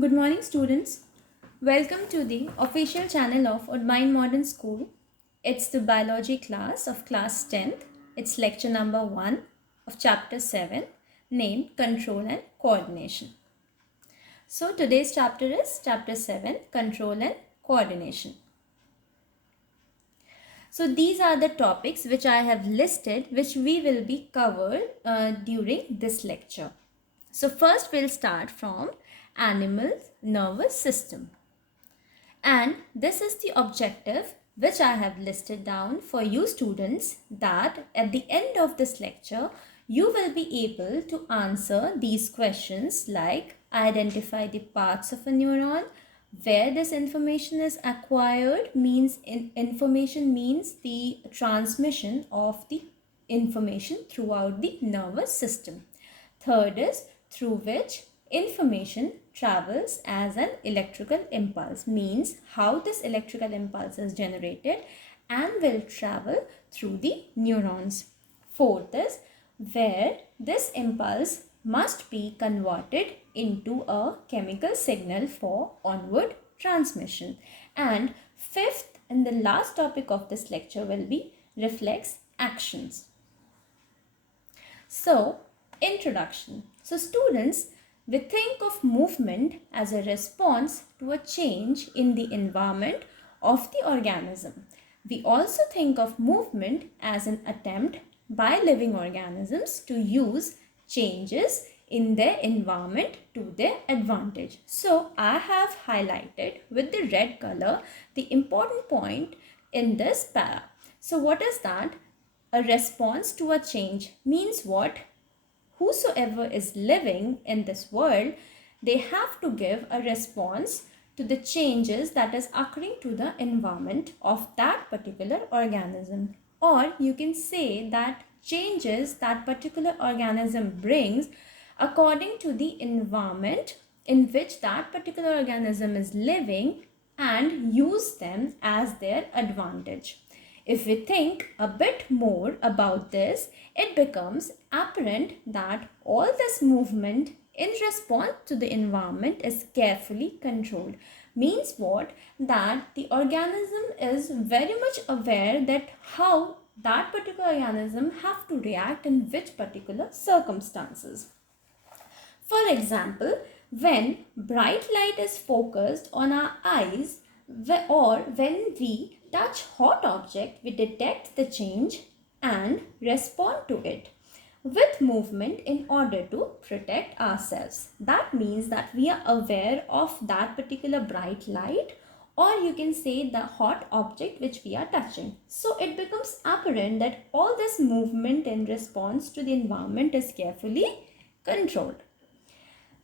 Good morning, students. Welcome to the official channel of Woodbine Modern School. It's the biology class of class 10th. It's lecture number 1 of chapter 7 named Control and Coordination. So today's chapter is chapter 7 Control and Coordination. So these are the topics which I have listed which we will be covered during this lecture. So first we'll start from animals' nervous system. And this is the objective which I have listed down for you students, that at the end of this lecture, you will be able to answer these questions like identify the parts of a neuron, where this information is acquired, means information means the transmission of the information throughout the nervous system. Third is through which information travels as an electrical impulse, means how this electrical impulse is generated and will travel through the neurons. Fourth is where this impulse must be converted into a chemical signal for onward transmission. And fifth and the last topic of this lecture will be reflex actions. So, introduction. So students, we think of movement as a response to a change in the environment of the organism. We also think of movement as an attempt by living organisms to use changes in their environment to their advantage. So I have highlighted with the red color the important point in this para. So what is that? A response to a change means what? Whosoever is living in this world, they have to give a response to the changes that is occurring to the environment of that particular organism. Or you can say that changes that particular organism brings according to the environment in which that particular organism is living and use them as their advantage. If we think a bit more about this, it becomes apparent that all this movement in response to the environment is carefully controlled. Means what? That the organism is very much aware that how that particular organism have to react in which particular circumstances. For example, when bright light is focused on our eyes or when we touch hot object, we detect the change and respond to it with movement in order to protect ourselves. That means that we are aware of that particular bright light, or you can say the hot object which we are touching. So it becomes apparent that all this movement in response to the environment is carefully controlled.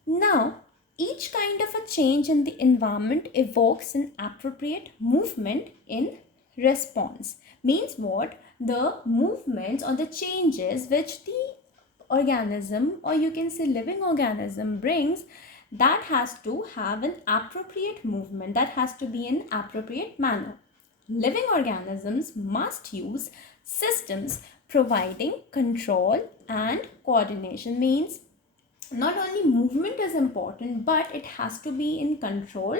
Now, each kind of a change in the environment evokes an appropriate movement in response. Means what? The movements or the changes which the organism, or you can say living organism, brings, that has to have an appropriate movement, that has to be in appropriate manner. Living organisms must use systems providing control and coordination. Means not only movement is important, but it has to be in control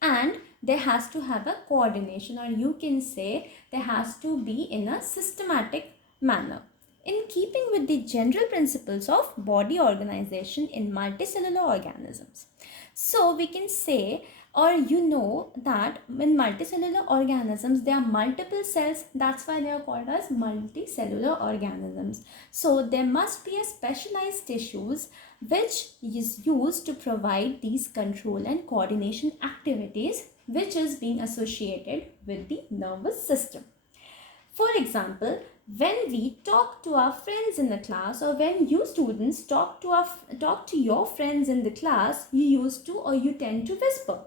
and there has to have a coordination, or you can say there has to be in a systematic manner in keeping with the general principles of body organization in multicellular organisms. So we can say, or you know, that in multicellular organisms there are multiple cells, that's why they are called as multicellular organisms. So there must be a specialized tissues which is used to provide these control and coordination activities which is being associated with the nervous system. For example, when we talk to our friends in the class, or when you students talk to your friends in the class, you used to, or you tend to whisper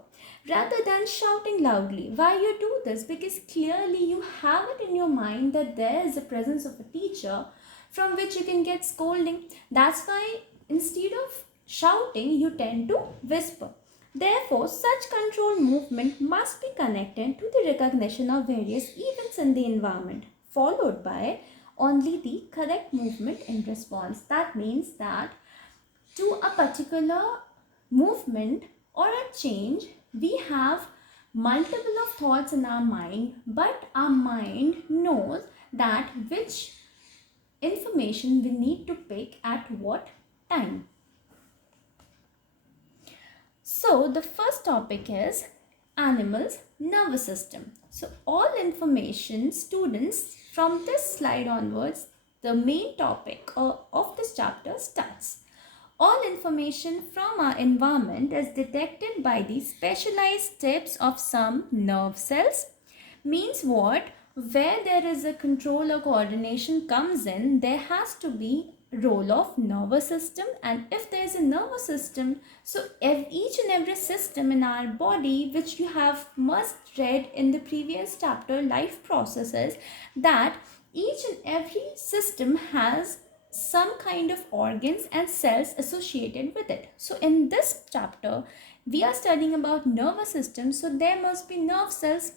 rather than shouting loudly. Why you do this? Because clearly you have it in your mind that there is the presence of a teacher from which you can get scolding. That's why instead of shouting, you tend to whisper. Therefore, such controlled movement must be connected to the recognition of various events in the environment, followed by only the correct movement in response. That means that to a particular movement or a change, we have multiple of thoughts in our mind, but our mind knows that which information we need to pick at what time. So the first topic is animals' nervous system. So all information, students, from this slide onwards, the main topic of this chapter starts. All information from our environment is detected by the specialized tips of some nerve cells. Means what? Where there is a control or coordination comes in, there has to be role of nervous system, and if there is a nervous system, so each and every system in our body, which you have must read in the previous chapter, life processes, that each and every system has some kind of organs and cells associated with it. So in this chapter we are studying about nervous system, so there must be nerve cells.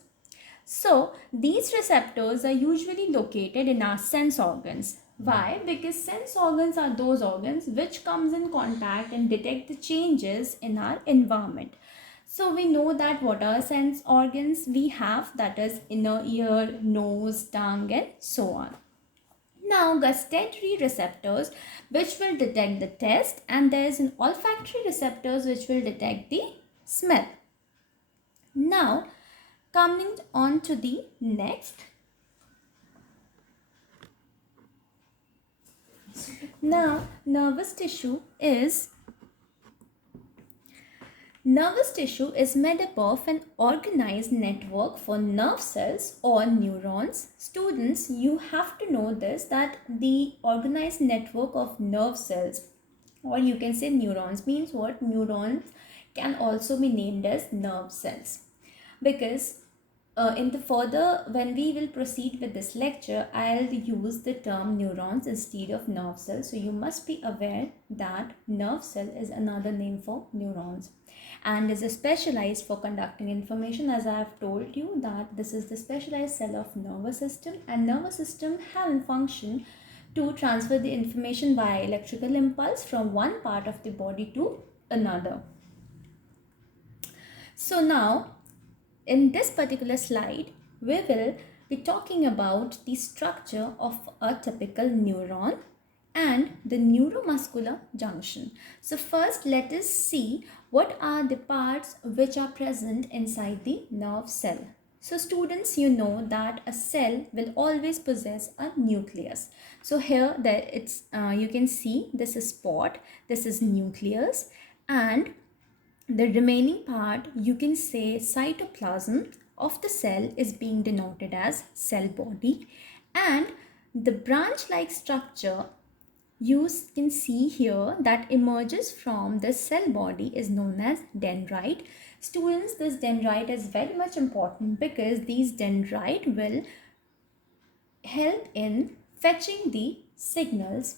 So these receptors are usually located in our sense organs. Why? Because sense organs are those organs which comes in contact and detect the changes in our environment. So we know that what are sense organs we have, that is inner ear, nose, tongue and so on. Now gustatory receptors which will detect the taste, and there is an olfactory receptors which will detect the smell. Now coming on to the next. Now nervous tissue is made up of an organized network for nerve cells or neurons. Students, you have to know this, that the organized network of nerve cells, or you can say neurons, means what? Neurons can also be named as nerve cells, because in the further, when we will proceed with this lecture, I'll use the term neurons instead of nerve cells. So you must be aware that nerve cell is another name for neurons and is specialized for conducting information. As I have told you that this is the specialized cell of nervous system, and nervous system have a function to transfer the information via electrical impulse from one part of the body to another. So now in this particular slide, we will be talking about the structure of a typical neuron and the neuromuscular junction. So first let us see what are the parts which are present inside the nerve cell. So students, you know that a cell will always possess a nucleus. So here you can see this is spot, this is nucleus, and the remaining part, you can say cytoplasm of the cell, is being denoted as cell body, and the branch-like structure you can see here that emerges from the cell body is known as dendrite. Students, this dendrite is very much important because these dendrite will help in fetching the signals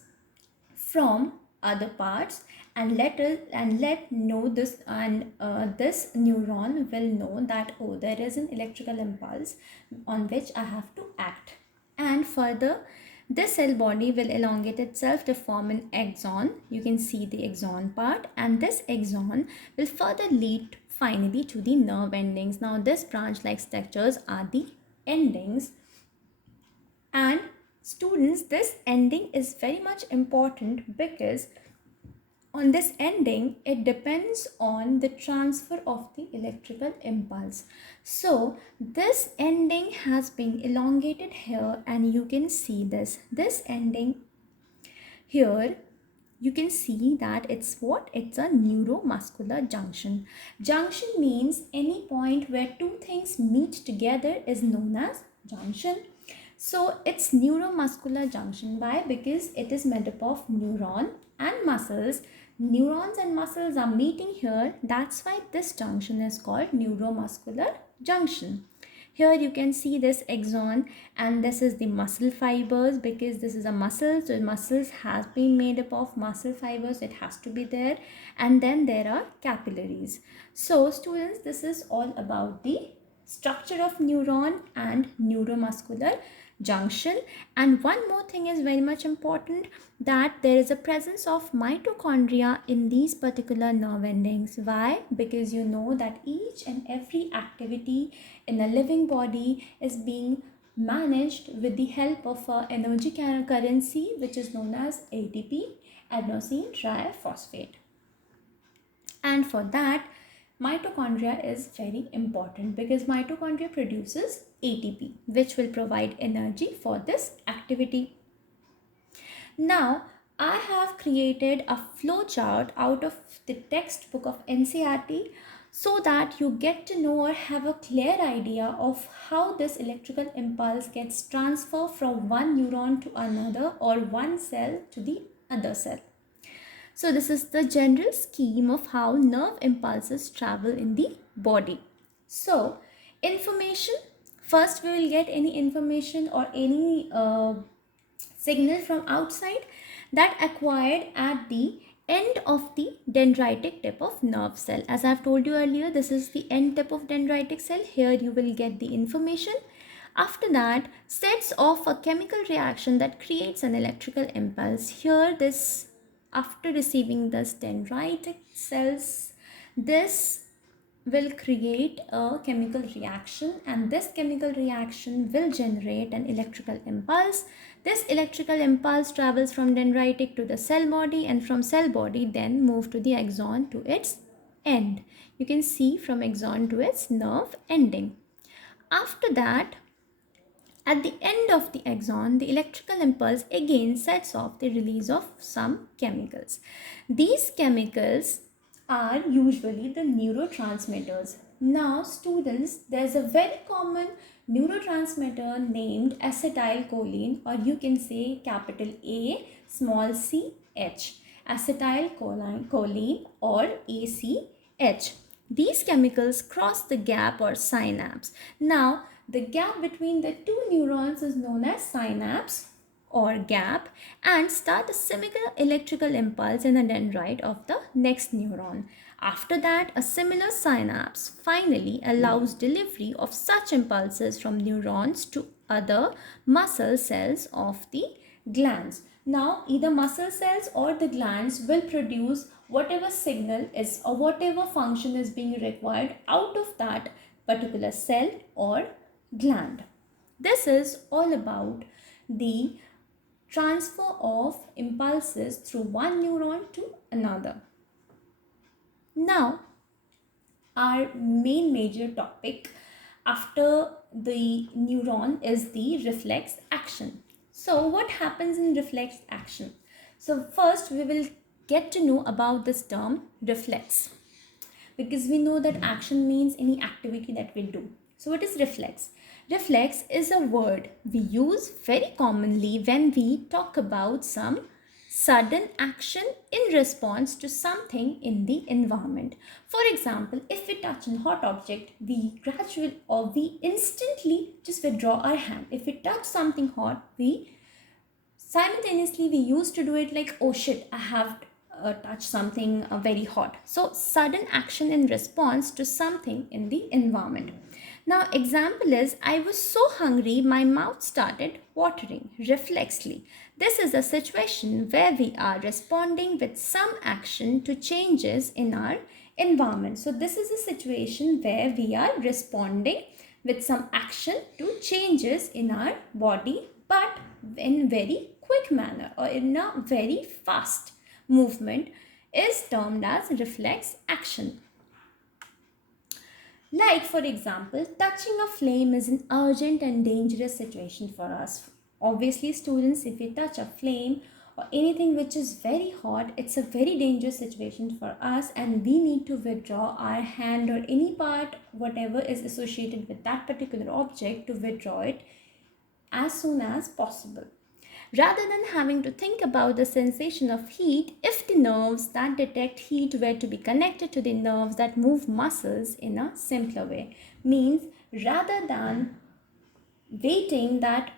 from other parts and let know this, and this neuron will know that, oh, there is an electrical impulse on which I have to act. And further, this cell body will elongate itself to form an axon. You can see the axon part, and this axon will further lead finally to the nerve endings. Now this branch like structures are the endings, and students, this ending is very much important because on this ending it depends on the transfer of the electrical impulse. So this ending has been elongated here, and you can see this ending here. You can see that it's what? It's a neuromuscular junction. Junction means any point where two things meet together is known as junction. So it's neuromuscular junction. Why? Because it is made up of neuron and muscles. Neurons and muscles are meeting here. That's why this junction is called neuromuscular junction. Here you can see this axon, and this is the muscle fibers, because this is a muscle. So muscles has been made up of muscle fibers. It has to be there. And then there are capillaries. So students, this is all about the structure of neuron and neuromuscular junction. And one more thing is very much important, that there is a presence of mitochondria in these particular nerve endings. Why? Because you know that each and every activity in a living body is being managed with the help of a energy currency which is known as ATP, adenosine triphosphate. And for that, mitochondria is very important because mitochondria produces ATP, which will provide energy for this activity. Now, I have created a flowchart out of the textbook of NCERT so that you get to know or have a clear idea of how this electrical impulse gets transferred from one neuron to another or one cell to the other cell. So this is the general scheme of how nerve impulses travel in the body. So information, first we will get any information or any signal from outside that acquired at the end of the dendritic tip of nerve cell. As I have told you earlier, this is the end tip of dendritic cell. Here you will get the information. After that, sets off a chemical reaction that creates an electrical impulse. Here this, after receiving this dendritic cells, this will create a chemical reaction, and this chemical reaction will generate an electrical impulse. This electrical impulse travels from dendritic to the cell body, and from cell body then move to the axon to its end. You can see from axon to its nerve ending. After that, at the end of the axon, the electrical impulse again sets off the release of some chemicals. These chemicals are usually the neurotransmitters. Now students, there's a very common neurotransmitter named acetylcholine, or you can say capital A small c H, acetylcholine or ACH. These chemicals cross the gap or synapse. Now the gap between the two neurons is known as synapse or gap, and start a similar electrical impulse in the dendrite of the next neuron. After that, a similar synapse finally allows delivery of such impulses from neurons to other muscle cells of the glands. Now, either muscle cells or the glands will produce whatever signal is or whatever function is being required out of that particular cell or gland. This is all about the transfer of impulses through one neuron to another. Now, our main major topic after the neuron is the reflex action. So what happens in reflex action? So first we will get to know about this term reflex, because we know that action means any activity that we do. So what is reflex? Reflex is a word we use very commonly when we talk about some sudden action in response to something in the environment. For example, if we touch a hot object, we gradually or we instantly just withdraw our hand. If we touch something hot, we simultaneously used to do it like, oh shit, I have touched something very hot. So sudden action in response to something in the environment. Now example is, I was so hungry my mouth started watering reflexly. This is a situation where we are responding with some action to changes in our environment. So this is a situation where we are responding with some action to changes in our body, but in very quick manner or in a very fast movement is termed as reflex action. Like for example, touching a flame is an urgent and dangerous situation for us. Obviously students, if we touch a flame or anything which is very hot, it's a very dangerous situation for us, and we need to withdraw our hand or any part whatever is associated with that particular object to withdraw it as soon as possible. Rather than having to think about the sensation of heat, if the nerves that detect heat were to be connected to the nerves that move muscles in a simpler way, means rather than waiting that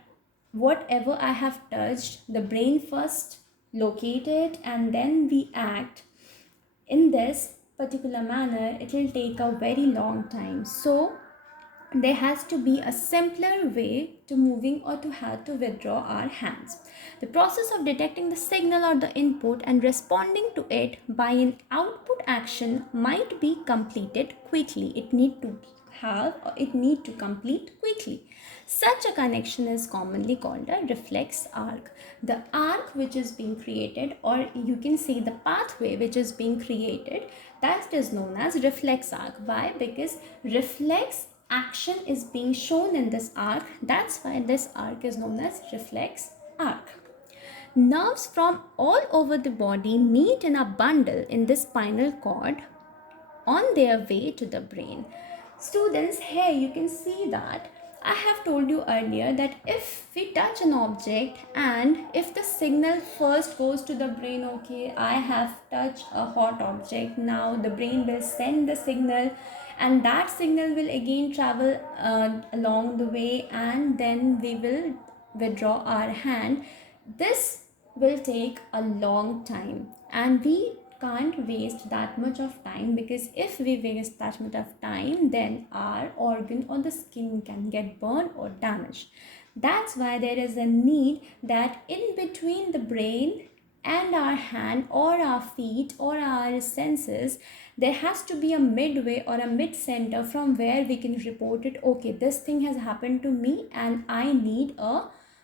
whatever I have touched, the brain first locate it and then we act in this particular manner, it will take a very long time. So there has to be a simpler way to moving or to how to withdraw our hands. The process of detecting the signal or the input and responding to it by an output action might be completed quickly. It need to complete quickly. Such a connection is commonly called a reflex arc. The arc which is being created, or you can say the pathway which is being created, that is known as reflex arc. Why? Because reflex action is being shown in this arc. That's why this arc is known as reflex arc. Nerves from all over the body meet in a bundle in the spinal cord on their way to the brain. Students, here you can see that I have told you earlier that if we touch an object and if the signal first goes to the brain, okay, I have touched a hot object, now the brain will send the signal, and that signal will again travel along the way, and then we will withdraw our hand. This will take a long time, and we can't waste that much of time, because if we waste that much of time, then our organ or the skin can get burned or damaged. That's why there is a need that in between the brain and our hand or our feet or our senses, there has to be a midway or a mid center from where we can report it, okay, this thing has happened to me and I need a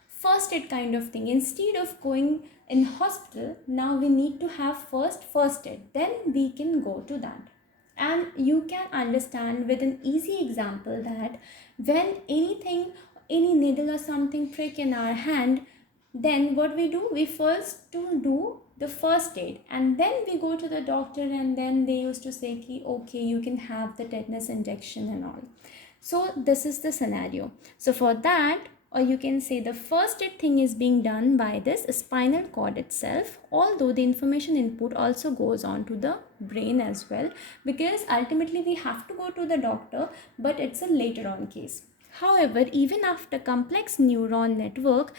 first aid kind of thing. Instead of going in hospital, now we need to have first aid, then we can go to that. And you can understand with an easy example that when any needle or something prick in our hand, then what we do, we first to do the first aid, and then we go to the doctor, and then they used to say ki, okay, you can have the tetanus injection and all. So this is the scenario. So for that, or you can say the first aid thing is being done by this spinal cord itself, although the information input also goes on to the brain as well, because ultimately we have to go to the doctor, but it's a later on case. However, even after complex neuron network